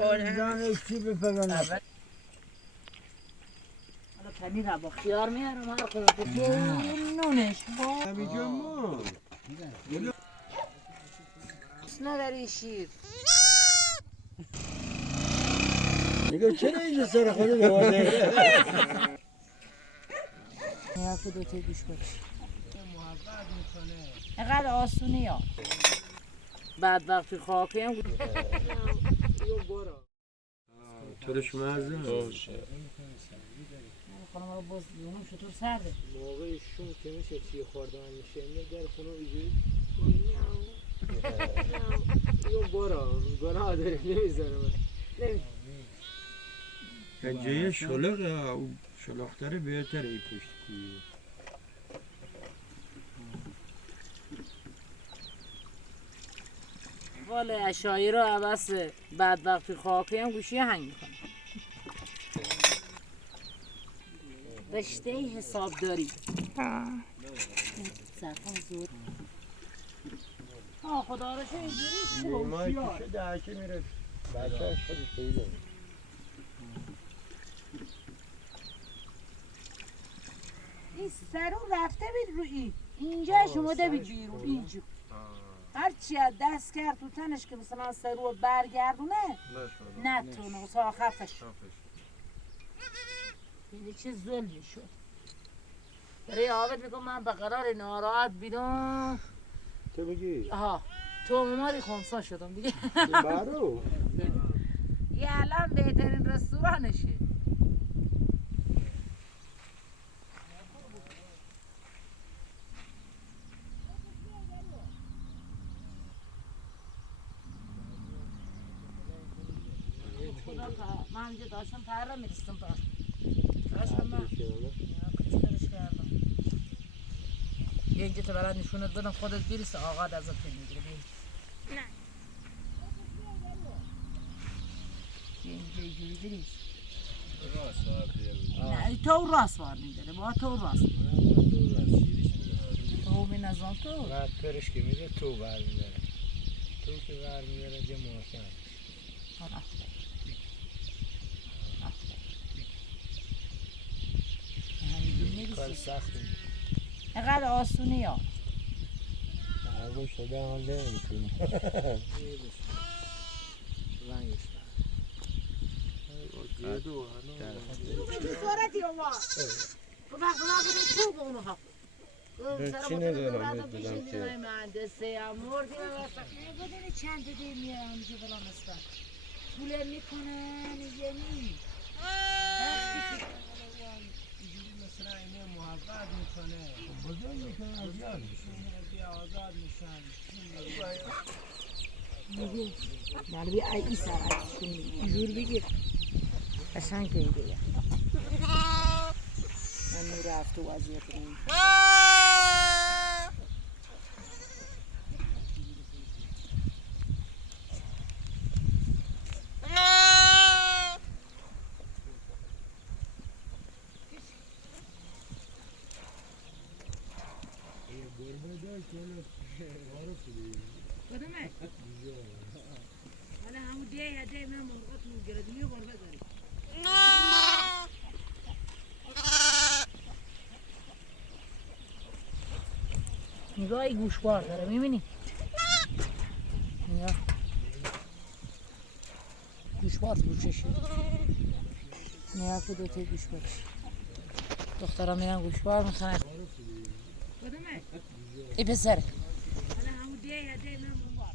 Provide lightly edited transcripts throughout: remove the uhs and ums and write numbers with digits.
حال جانش چی بپزنم حالا پنیر را با خیار میارم هر کدوم نونش با نداری شیر دیگه چرا اینجا سر خودی بوازه نیا که دوتای گوش باش اینقدر آسونی ها بعد وقتی خاکی هم ترش مزه خانم رو باز بیونم چطور سرده موقع شون که میشه چی خوردن میشه در خونه ایجوری یو برو گناه داری نمیزنم کنجه شلق او شلقتره بهتره ای پشت کوی والا اشایی رو عوض بعد وقتی خاکی هم گوشی هنگ میکنه رشته حساب داری سرکن زود خدا رو چه اینجوری مای کشه دهشه میره بچه هاش خودش پیدا این سرون رفته بید روی اینجا شما ده بید بیرون اینجا هرچی از دست کرد تو تنش که مثلا سرو برگردونه نتونه تا خفش یعنی چه ظلمی شد برای عابد میگم من به قرار ناراحت بیدم چه بگی؟ آها تو اومدی خمسا شدم دیگه بارو یه الان بهترین رستورانشه من اینجا داشتم پره میرستم داشتم من کچکرش کردم اینجا تو برای نشونت بدم خودت بیرسه آقا ازت پول میگیره نه اینجا اینجوری بریز نه تو راست بار میداره با تو راست تو می نظام تو بعد کرش که میده تو بر میداره تو که بر میداره جه محکم کار سختی اینقدر آسونی ها هوا شده حاله میکنیم رنگش صورتی آوا تو وقت تو به اونو ها چی ندارم بدم که مهندسه هم مردی و وقت نگودنی چند دیر میرم اینجا بلان اسفن پوله میکنن یعنی مثلا اینه محبت میکنه بزرگ میکنه ازیاد بیا آزاد میشن مال بیا ای سر عکسشون جور بگیر قشنگ بگیر من میرفت و وضعیت اون کدومه؟ حالا همون ده من مرغات میگردم یه گربه داریم نگاهی گوشوار داره میبینی؟ نگاه گوشوار گوششی نگاه که دوتای گوش باش دخترها میرن گوشوار میخنن کدومه؟ ای پسره حالا همون ده من مرغات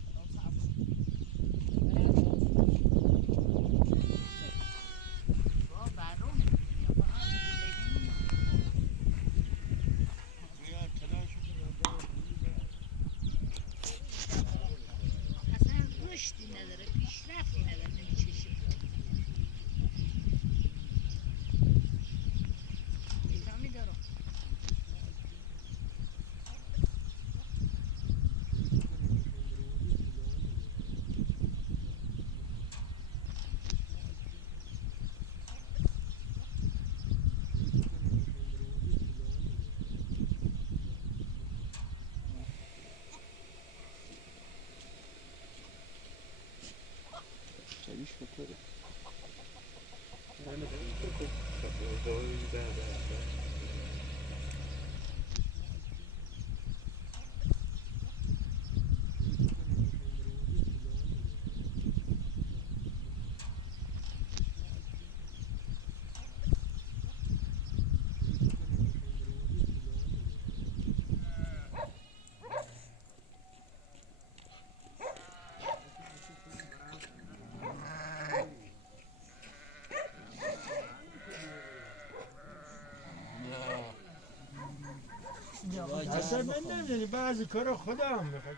اصلا من نمیدونی بعضی کارا خودم میخواد.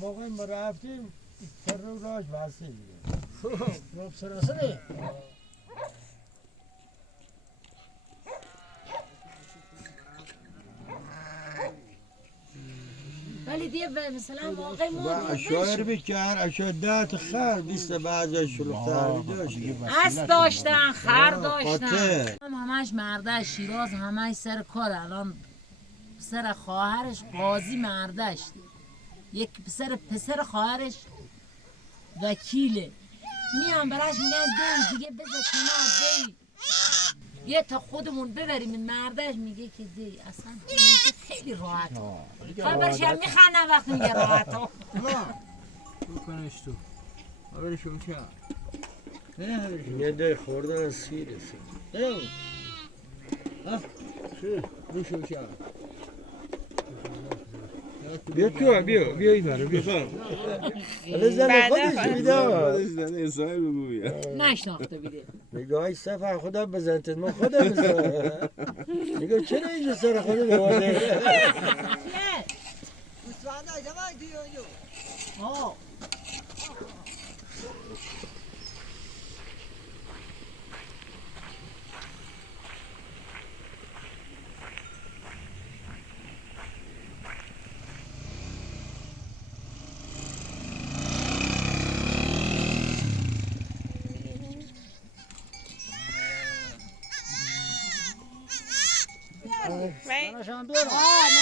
موقع ما رفتیم سر رو راج بسته دیگه رب سراسره ولی دیگه مثلا واقعی ما شاعر بیکر اشدت خر بیست بعض شلوغ‌تر داشت اسب داشتن خر داشتن همش مرده شیراز همش سر کار الان پسر خواهرش قاضی مردش یک پسر خواهرش وکیله میان براش میگن دی دیگه بذار کنار دی یه تا خودمون ببریم این مردش میگه که دی اصلا خیلی راحت خبرش هم میخندن وقتی میگه راحت ها بکنش تو برش اون چه یه دی خوردن سیره روش اون چه بیا تو بیا این برو بیا حالا زن خودش بیده زن اسرائیل بگو بیا نشناخته بیده نگاه سفر خدا بزنتت ما خدا بزن نگاه چرا اینجا سر خدا بوازه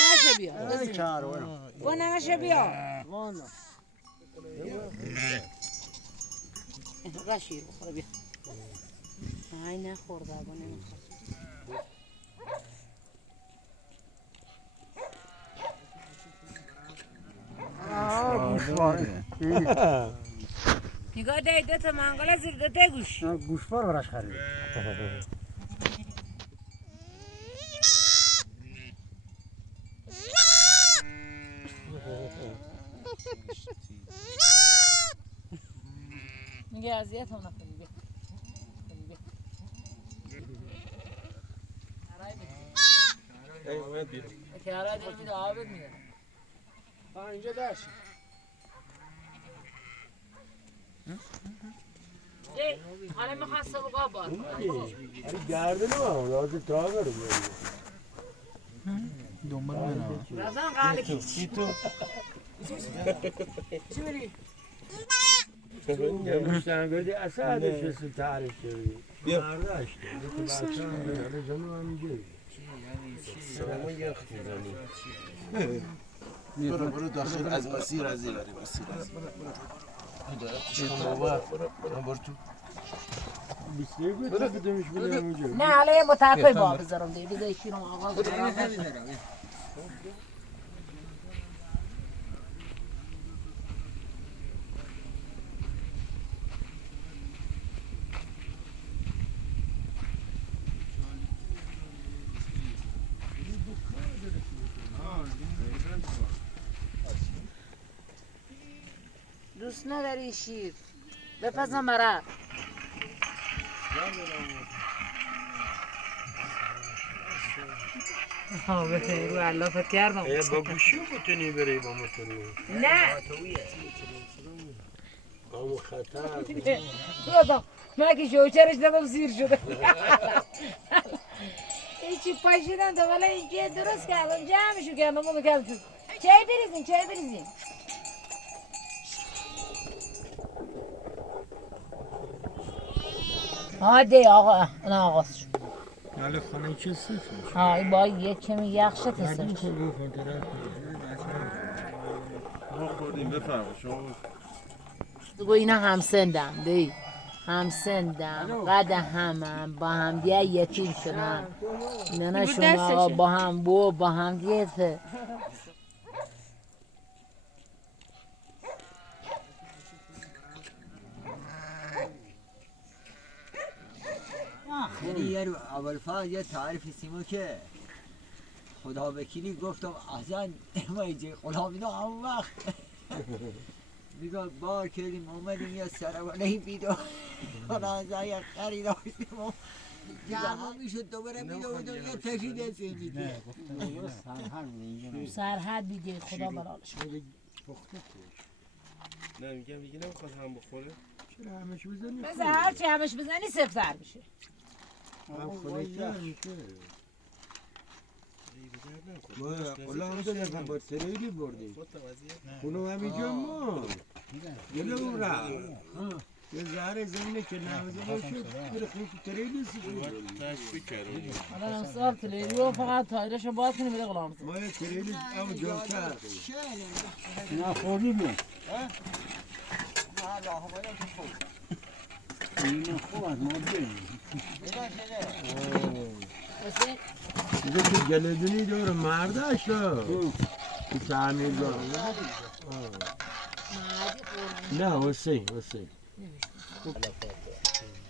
ننشه بیا گو ننشه بیا اینقدر شیر بخوره بیا ای نخورده با نمیخورد نگاه دای دوتا منگوله زیر دوتا گوش گوشبار براش خریده میگه اذیت هم نکنی بیا که هرای دل میده آبت میده اینجا داشت حالا میخوان سبقا بار گردن هم لازم تا برو دنبال منم رازان قاله کی تو چی بری؟ مشتن گردی اسعدش رسیم تعریف شدی مرداشت حالا جمعه هم میگه سلام یخ میزنی برو داخل از مسیر از ایلاری مسیر از هدایتش کن بابا برو تو بیسته بود بدمش بودم اونجا نه حالا یه مترکای با بذارم دیگه بذار شیرم آقا دوست نداری شیر بپزم برا ها بخیر رو علافت کردم با گوشی بتونی بری با موتور نه با خطر خودم من که شوچرش دادم سیر شده هیچی پاشیدم تا ولی اینجا درست کردم جمعشو کردم اونو کردم چای بریزین هاده آقا نه آقاست شد ولی خانه چه سیفه ها این با یک کمی یخ شد مردم تسر که بکن طرف ما خوردیم بفرما شما گو اینا همسندم دی همسندم قد همم با هم دیگه یتیم شدن اینا شما با هم با هم دیگه یعنی یه اول فاز یه تعریف سیمو که خدا وکیلی گفتم اصلا امایجه غلامینا همون وقت میگه بار کردیم اومدیم یه سرواله بیدو خلاصا یه خرید آشتیم و جمع میشد دوباره بیدو یه تشید هستی میده سرحد دیگه خدا برالش نه میگم دیگه نمیخواد هم بخوره چرا همش بزنی بذار هرچی همش بزنی سفتر میشه هم خونه تر میشه ما قلا هم دادن با تریلی بردیم خونو همیجا ما جلو را یه زهر زمینه که نوزه باشه بره خونه تو تریلی تشویق کردیم حالا امسال تلیلی رو فقط تایرش رو باز کنی بده غلام ما یه تریلی هم جا کردیم نه خوردی بیم این خوب از ما بریم دیگه که گلدونی دور مردش تو تعمیر دار نه حسین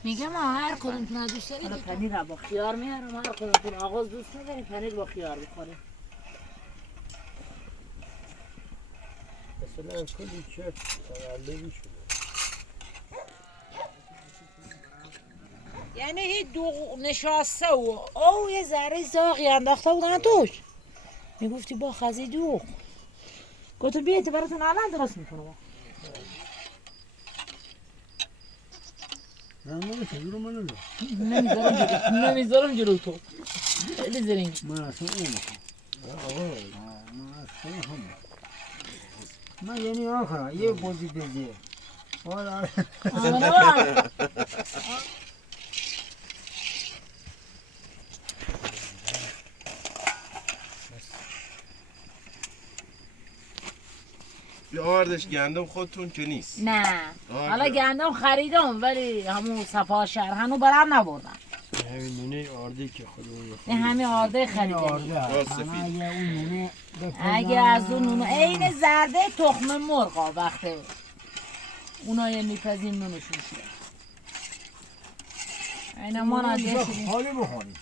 میگم هر کدومتون دوست دارید حالا پنیر با خیار میارم هر کدومتون آغاز دوست ندارید پنیر با خیار بخوره مثلا کلی چه تولدی شده یعنی هی دو نشاسته و او یه ذره زاغی انداخته بودن توش میگفتی با خزی دوغ گفتم بیایید براتون الان درست میکنم نمیذارم جلو تو خیلی زرنگ من اصلا من یعنی آخر یه بازی بزیه حالا بیا آردش گندم خودتون که نیست نه حالا گندم خریدم ولی همون صفا شهر هنو برام نبردم همین نونه آرده که خودمون نه همین آرده خریدم اگه از اون نونه عین زرده تخم مرغا وقتی اونا یه میپزین نونشون شده اینا ما نداشتیم حالی بخوریم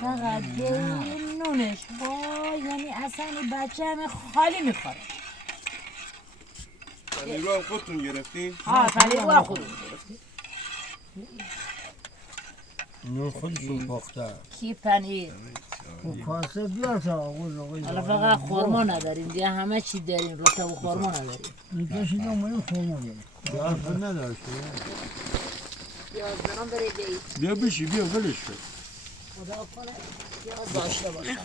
فقط نونش وای یعنی اصلا این بچه همه خالی میخوره پنیر رو هم خودتون گرفتین؟ ها پنیر رو خودمون گرفتیم نون خودشون پخته کی پنیر کاسه بیار تا آقای حالا فقط خورما نداریم دیگه همه چی داریم رتب و خورما نداریم میکشید اومدیم خورما داریم ظرف نداشته پیاز دارم بریده بیا بشی بیا ولش کن خدا کنه پیاز داشته باشه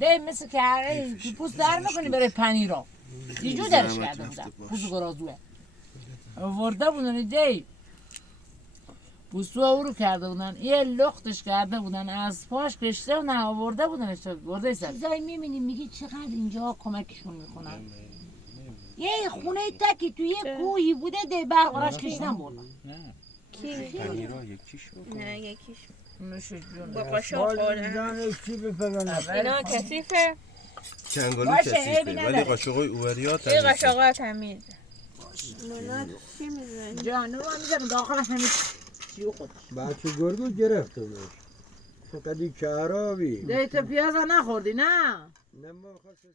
ده مثل که پوست در میکنی برای پنیر را دیجو درش کرده بودم پوست گرازوه ورده بودن ده پوستو او رو کرده بودن یه لختش کرده بودن از پاش کشته و نه آورده بودن ورده سر چیزایی میبینی میگی چقدر اینجا کمکشون میکنن یه خونه تکی توی یه کوهی بوده ده برقراش کشیدن بردن پنیرها یکیش نه یکیش نوشه جون با قاشق خوردن اینا کثیفه چنگالو باشه، کثیفه عیبی نداره. ولی قاشقای اووریا این تمیزه قاشقا تمیز مونا چی میزنی؟ جانو هم میزنم داخل همین چیو خودش بچه گرگو گرفته بود فقط این کهرابی ده تو پیاز نخوردی نه نه ما خواستیم